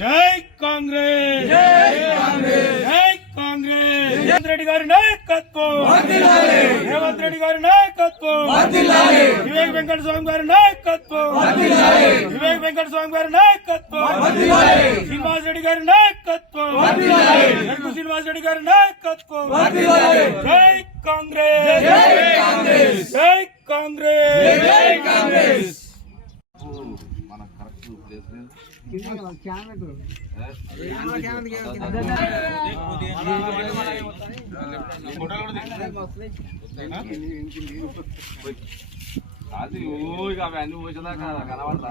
జై కాంగ్రెస్, జై కాంగ్రెస్, జై కాంగ్రెస్. రేవంత్ రెడ్డి గారి నాయకత్వం, రేవంత్ రెడ్డి గారి నాయకత్వం, వివేక్ వెంకట స్వామి గారి నాయకత్వం, వివేక్ వెంకట స్వామి గారి నాయకత్వం, శ్రీనివాస్ రెడ్డి గారి నాయకత్వం, శ్రీనివాస్ రెడ్డి గారి నాయకత్వం. జై కాంగ్రెస్, జై కాంగ్రెస్, జై కాంగ్రెస్, జై కాంగ్రెస్. అది అవన్నీ పోసేదాకా కనబడతా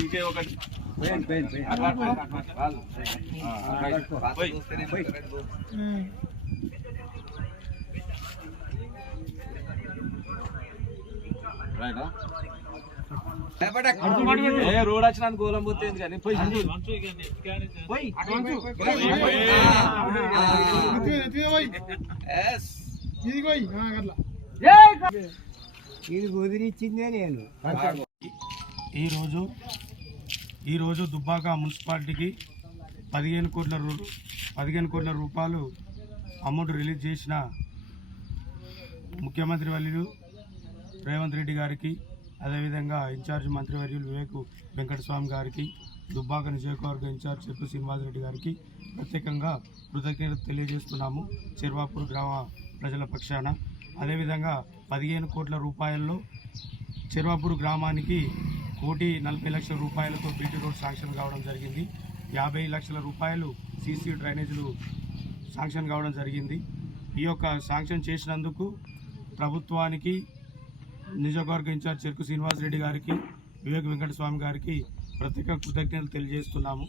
ఇంకే ఒకటి రోడ్ వచ్చిన గోలం పోతుంది కానీ ఇది కుదిరిచ్చిందే నేను. ఈరోజు దుబ్బాక మున్సిపాలిటీకి 15 కోట్ల రూపాయలు అమౌంట్ రిలీజ్ చేసిన ముఖ్యమంత్రి వర్యులు రేవంత్ రెడ్డి గారికి, అదేవిధంగా ఇన్ఛార్జ్ మంత్రివర్యులు వివేక్ వెంకటస్వామి గారికి, దుబ్బాక నియోజకవర్గ ఇన్ఛార్జ్ చెప్పు శ్రీనివాస్ రెడ్డి గారికి ప్రత్యేకంగా కృతజ్ఞతలు తెలియజేస్తున్నాము చెర్వాపూర్ గ్రామ ప్రజల పక్షాన. అదేవిధంగా 15 కోట్ల రూపాయల్లో చెర్వాపూర్ గ్రామానికి 1,40,00,000 రూపాయలతో బీటీ రోడ్ శాంక్షన్ కావడం జరిగింది. 50 లక్షల రూపాయలు సీసీ డ్రైనేజీలు శాంక్షన్ కావడం జరిగింది. ఈ యొక్క శాంక్షన్ చేసినందుకు ప్రభుత్వానికి, నియోజకవర్గ ఇన్ఛార్జ్ చెరుకు శ్రీనివాస్ రెడ్డి గారికి, వివేక్ వెంకటస్వామి గారికి ప్రత్యేక కృతజ్ఞతలు తెలియజేస్తున్నాము.